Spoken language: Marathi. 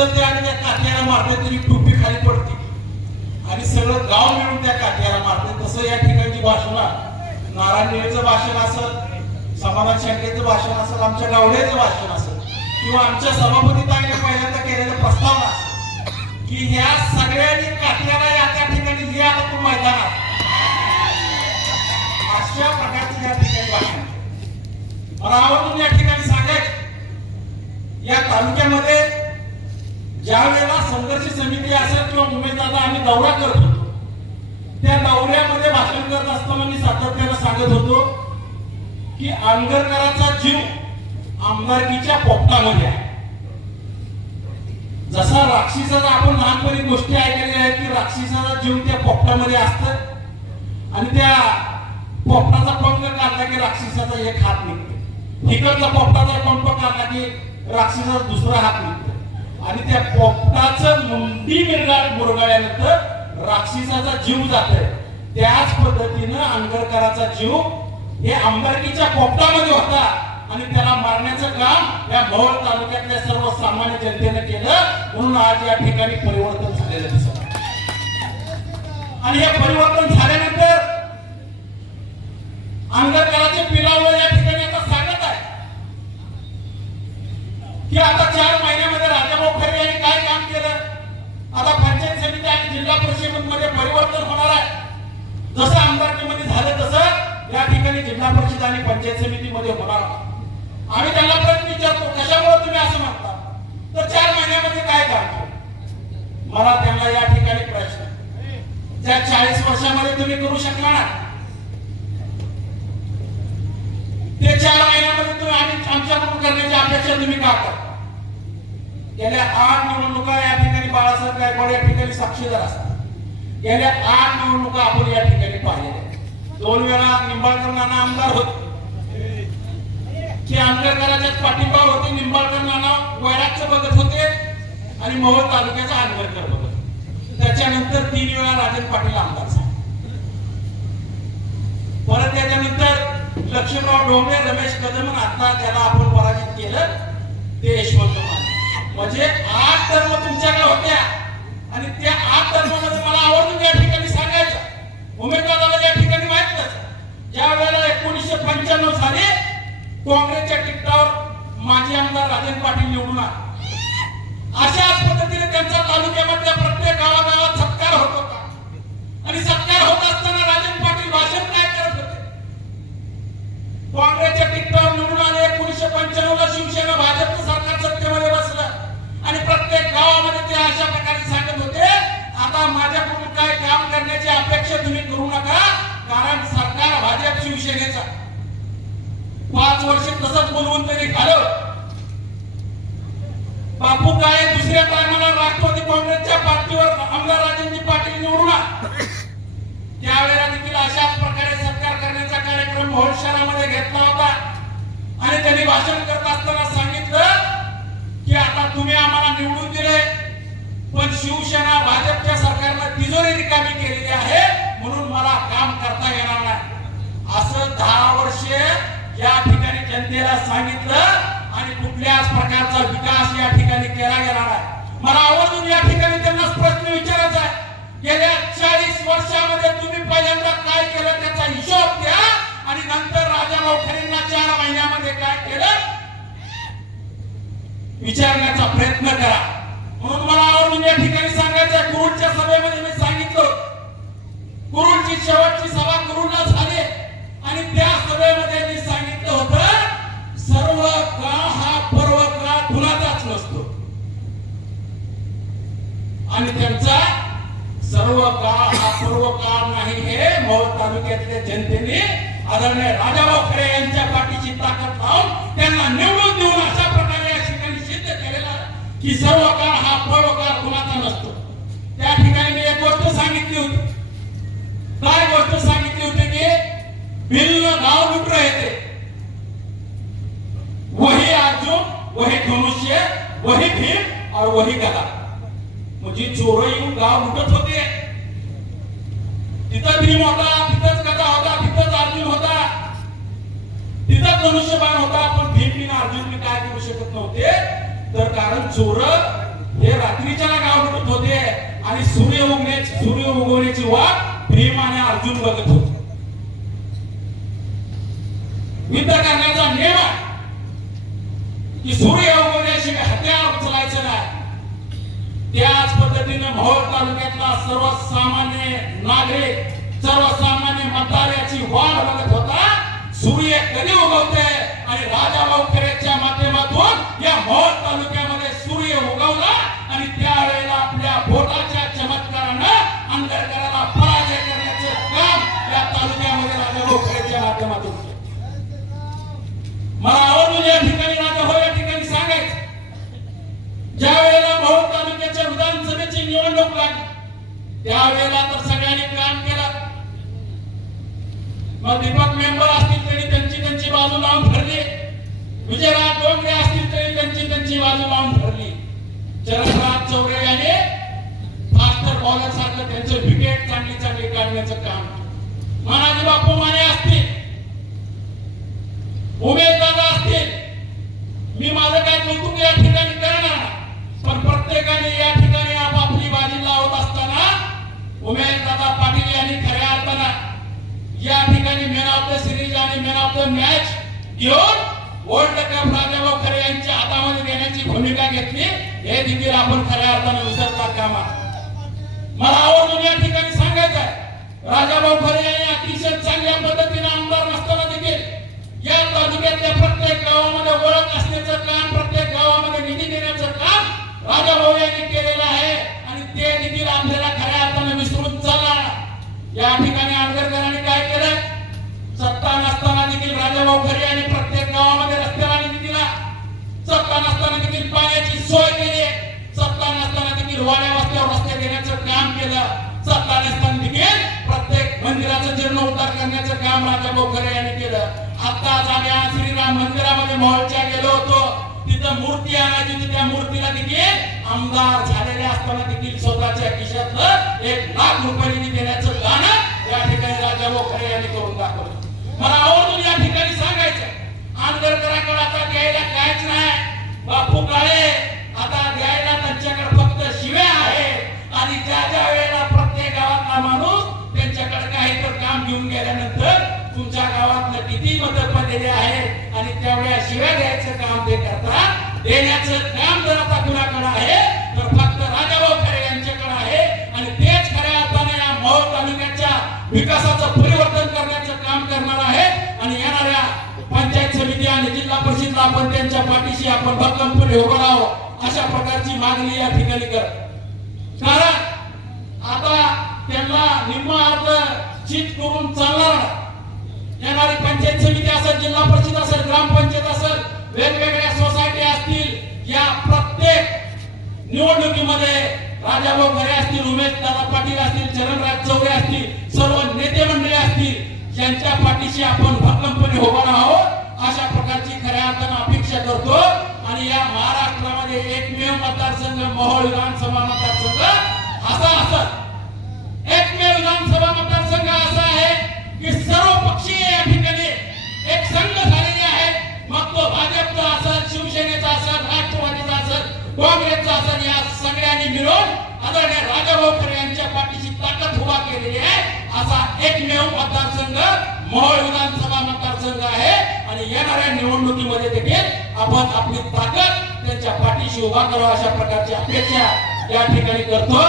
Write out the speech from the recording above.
उचलते आणि त्या काट्याला मारते, तरी टोपी खाली पडते आणि सगळं गाव मिळून त्या काट्याला मारते. तसं या ठिकाणची भाषण, नारायण निळेचं भाषण असेल, समाधान शेंडेचं भाषण असेल, आमच्या गावड्याचं भाषण असेल किंवा आमच्या सभापती ताईने पहिल्यांदा केलेलं प्रस्तावना असेल की ह्या सगळ्यांनी काट्याला या त्या ठिकाणी हे आलं तो मैदानात, अशा प्रकारचं या ठिकाणी भाषण मला आवर्जून या ठिकाणी सांगायचं. या तालुक्यामध्ये ज्या वेळेला संघर्ष समिती असेल किंवा उमेदवार आम्ही दौरा करत होतो, त्या दौऱ्यामध्ये भाषण करत असताना मी सातत्याने सांगत होतो की आंगरकरांचा जीव आमदारकीच्या पोपटामध्ये आहे. जसा राक्षसाचा आपण लहानपणी गोष्टी ऐकलेल्या आहेत की राक्षसाचा जीव त्या पोपटामध्ये असतं आणि त्या पोपटाचा पंख काढला की राक्षसाचा एक हात निघतो, तिकडचा पोपटाचा पंख काढला की राक्षसाचा दुसरा हात निघतो आणि त्या पोपटाचं मुंडी मुरगाळल्यानंतर राक्षसाचा जीव जातोय. त्याच पद्धतीनं आंगरकरांचा जीव हे आमदारकीच्या पोपटामध्ये होता आणि त्याला मारण्याचं काम या मोहोळ तालुक्यातल्या सर्वसामान्य जनतेने केलं. म्हणून आज या ठिकाणी परिवर्तन झालेलं दिसत आणि हे परिवर्तन झाल्यानंतर आंगरकरांचे पिलावलं या ठिकाणी आता सांगत आहे की आता 4 महिन्यामध्ये राजाभाऊ खरे यांनी काय काम केलं. आता पंचायत समिती आणि जिल्हा परिषदेमध्ये परिवर्तन होणार आहे. जसं आमदारकीमध्ये झालं तसं या ठिकाणी जिल्हा परिषद आणि पंचायत समितीमध्ये होणार. आम्ही त्यांना प्रश्न विचारतो कशामुळे तुम्ही असं म्हणता, तर 4 महिन्यामध्ये काय काम केलं. मला त्यांना या ठिकाणी प्रश्न, त्या 40 वर्षामध्ये तुम्ही करू शकला ना, ते 4 महिन्यामध्ये तुम्ही आमच्याकडून करण्याची अपेक्षा तुम्ही का करता. गेल्या 8 निवडणुका या ठिकाणी बाळासाहेब गायकवाड या ठिकाणी साक्षीदार असतात. गेल्या 8 निवडणुका आपण या ठिकाणी पाहिलेल्या. 2 वेळा निंबाळकर नाना आमदार होते की आंगरकरांच्या पाठिंबा होते. निंबाळकर नाना वैरागचं बघत होते आणि मोहोळ तालुक्याचा आंगरकर बघत. त्याच्यानंतर 3 वेळा राजन पाटील आमदार झाले. परत त्याच्यानंतर लक्ष्मणराव डोंगरे, रमेश कदम, आता त्याला आपण पराजित केलं ते यशवंत माने. म्हणजे 8 टर्म तुमच्याकडे होत्या आणि त्या 8 टर्ममध्ये मला आवडून या ठिकाणी सांगायचं उमेदवाराला या ठिकाणी माहितच, ज्या वेळेला 1995 साली काँग्रेसच्या तिकिटावर माजी आमदार राजन पाटील निवडून आले. अशाच पद्धतीने त्यांचा तालुक्यामधल्या प्रत्येक गावागावात सत्कार होत होता आणि सत्कार होत असताना राजन पाटील भाषण काय करत होते. काँग्रेसच्या तिकिटावर निवडून आले. 1995 ला शिवसेना भाजपचं सरकार सत्तेमध्ये बसलं आणि प्रत्येक गावामध्ये ते अशा प्रकारे सांगत होते आता माझ्याकडून काय काम करण्याची अपेक्षा तुम्ही करू नका, कारण सरकार भाजप शिवसेनेचा. 5 वर्ष तसंच बोलवून तरी घालव. बापू काय दुसऱ्या टायमाला राष्ट्रवादी काँग्रेसच्या पार्टीवर आमदार राजेंद्र पाटील निवडून आले. त्यावेळेला देखील अशाच प्रकारे सत्कार करण्याचा कार्यक्रम मोहोळ शहरामध्ये घेतला होता आणि त्यांनी भाषण करत असताना सांगितलं की आता तुम्ही आम्हाला निवडून दिले पण शिवसेना भाजपच्या सरकारनं तिजोरी रिकामी केलेली आहे म्हणून मला काम करता येणार नाही. असं 10 वर्षे या ठिकाणी जनतेला सांगितलं आणि कुठल्याच प्रकारचा विकास या ठिकाणी केला गेला नाही. मला आवर्जून या ठिकाणी त्यांना प्रश्न विचारायचा आहे, गेल्या 40 वर्षामध्ये तुम्ही पहिल्यांदा काय केलं त्याचा हिशोब द्या आणि नंतर राजाभाऊ खरेंना 4 महिन्यामध्ये काय केलं विचारण्याचा प्रयत्न करा. म्हणून मला आवडून या ठिकाणी सांगायचं, कुरुलच्या सभेमध्ये मी सांगितलं, कुरुलची शेवटची सभा कुरुलला झाली आणि त्या सभेमध्ये मी सांगितलं होतं सर्व काळ हा पर्व काळ कुणाचाच नसतो आणि त्यांचा सर्व काळ हा पर्व काळ नाही हे मोहोळ तालुक्यातल्या जनतेने आदरणीय राजाभाऊ खरे यांच्या पाठीची ताकद लावून त्यांना निवडून देऊन अशा प्रकारे या ठिकाणी सिद्ध केलेला की सर्व काळ हा पर्व काळ कुणाचा नसतो. त्या ठिकाणी मी एक गोष्ट सांगितली होती. काय गोष्ट सांगितली होती की भिल्ल गाव लुट रहे थे, वही अर्जुन, वही धनुष्य, वही भीम और वही गदा. म्हणजे चोर येऊन गाव लुटत होते. तिथं भीम होता, तिथंच गदा होता, तिथंच अर्जुन होता, तिथंच धनुष्यबाण होता. पण भीम आणि अर्जुन काय करू शकत नव्हते तर कारण चोर हे रात्रीच्याला गाव लुटत होते आणि सूर्य उगवण्याची वाट भीम आणि अर्जुन बघत होते. युद्ध करण्याचा नियम आहे की सूर्य उगवण्याशिवाय हत्यार उचलायचं नाही. त्याच पद्धतीने मोहोळ तालुक्यातला सर्वसामान्य नागरिक, सर्वसामान्य मतदार याची वाट बघत होता. सूर्य कधी उगवते आणि राजाभाऊ खरेच्या माध्यमातून या मोहोळ तालुक्यामध्ये सूर्य उगवला आणि त्यावेळेला आपल्या बोटाच्या चमत्कारानं आंबेडकरांना पराजय करण्याचे काम या तालुक्यामध्ये राजाभाऊ खरेच्या माध्यमातून केले. मला आवडून या ठिकाणी राजाभाऊ या ठिकाणी सांगायचं, ज्या वेळेला मोहोळ तालुक्याच्या विधानसभेची निवडणूक लागली त्यावेळेला तर सगळ्यांनी काम केलं. मग दीपक मेंबर असतील तरी त्यांची बाजू लावून ठरली, विजयराज डोंगरे असतील तरी त्यांची बाजू लावून ठरली. चरणराज चौरे याने फास्टर बॉलर सारखं त्यांचं विकेट चांगली काढण्याचं काम. महाराज बापू माने असतील, उमेश दादा असतील, मी माझं काय कौतुक या ठिकाणी करणार, पण प्रत्येकाने या ठिकाणी आपापली बाजी लावत असताना उमेश दादा पाटील यांनी खऱ्या अर्थानं या ठिकाणी मॅन ऑफ द सिरीज आणि मॅन ऑफ द मॅच घेऊन वर्ल्ड कप राजाभाऊ खरे यांच्या हातामध्ये देण्याची भूमिका घेतली. हे देखील आपण खऱ्या अर्थानं विसरता कामा. मला आवडून या ठिकाणी सांगायचं आहे, राजाभाऊ खरे यांनी अतिशय चांगल्या पद्धतीने आमदार नसताना देखील या तालुक्यातल्या प्रत्येक गावामध्ये ओळख असण्याचं काम, प्रत्येक गावामध्ये निधी देण्याचं काम राजाभाऊ यांनी केलेलं आहे आणि ते देखील आपल्याला खऱ्या अर्थानं विसरून चालणार. या ठिकाणी आंबेडकरांनी काय केलं, सत्ता नसताना देखील राजाभाऊ खरे यांनी प्रत्येक गावामध्ये रस्त्याला निधी दिला. सत्ता नसताना देखील पाण्याची सोय केली. सत्ता नसताना देखील वाड्या वस्त्यावर रस्ते देण्याचं काम केलं. सत्ता नसताना देखील प्रत्येक मंदिराचं जीर्णोद्धार करण्याचं काम राजाभाऊ खरे यांनी केलं. आताच आम्ही श्रीराम मंदिरामध्ये मोहोळच्या गेलो होतो, तिथं मूर्ती आणायची होती. त्या मूर्तीला देखील आमदार झालेले असताना देखील स्वतःच्या खिशातलं 1 लाख रुपये देण्याचं दान या ठिकाणी राजाभाऊ खरे यांनी करून दाखवलं. मला आवडून या ठिकाणी सांगायचं, आंबेडकरांकडे आता द्यायला काहीच नाही. बापू काळे आता द्यायला त्यांच्याकडे फक्त शिव्या आहेत आणि ज्या वेळेला प्रत्येक गावातला माणूस त्यांच्याकडे काही तर काम घेऊन गेल्यानंतर तुमच्या गावातलं किती मदत पडलेले आहे आणि त्यावेळेला शिव्या द्यायचं काम ते करतात. देण्याचं काम जर आता कुणाकडे आहे तर फक्त राजाभाऊ खरे यांच्याकडे आहे आणि तेच खऱ्या अर्थाने या मोहोळ तालुक्याच्या विकासाचं परिवर्तन करण्याचं काम करणार आहे. आणि येणाऱ्या पंचायत समिती आणि जिल्हा परिषदला आपण त्यांच्या पाठीशी आपण भक्कमपणे उभं राहावं अशा प्रकारची मागणी या ठिकाणी कर. कारण आता त्यांना निम्मा अर्ध चित करून चालणार. येणारी पंचायत समिती असेल, जिल्हा परिषद असेल, ग्रामपंचायत असेल, वेगवेगळ्या सोसायटी असतील, या प्रत्येक निवडणुकीमध्ये राजाभाऊ खरे असतील, उमेश दादा पाटील असतील, चरणराज चौरे असतील, सर्व नेते मंडळी असतील, यांच्या पाठीशी आपण भक्कमपणे उभं राहावं अशा प्रकारची खऱ्या अर्थानं अपेक्षा करतो. आणि या महाराष्ट्रामध्ये एकमेव मतदारसंघ मोहोळ विधानसभा मतदारसंघ असा एकमेव विधानसभा मतदारसंघ असा आहे की सर्व पक्षीय या ठिकाणी एक संघ झालेले आहेत. मग तो भाजपचा असेल, शिवसेनेचा असेल, राष्ट्रवादीचा असेल, काँग्रेसचा असेल, या सगळ्यांनी मिळून आदरणीय राजाभाऊ खरे यांच्या पाठीशी ताकद उभा केलेली आहे. असा एकमेव मतदारसंघ मोहोळ विधानसभा मतदारसंघ आहे. आणि येणाऱ्या निवडणुकीमध्ये देखील आपण आपली ताकद त्यांच्या पाठीशी उभा करावा अशा प्रकारची अपेक्षा या ठिकाणी करतो.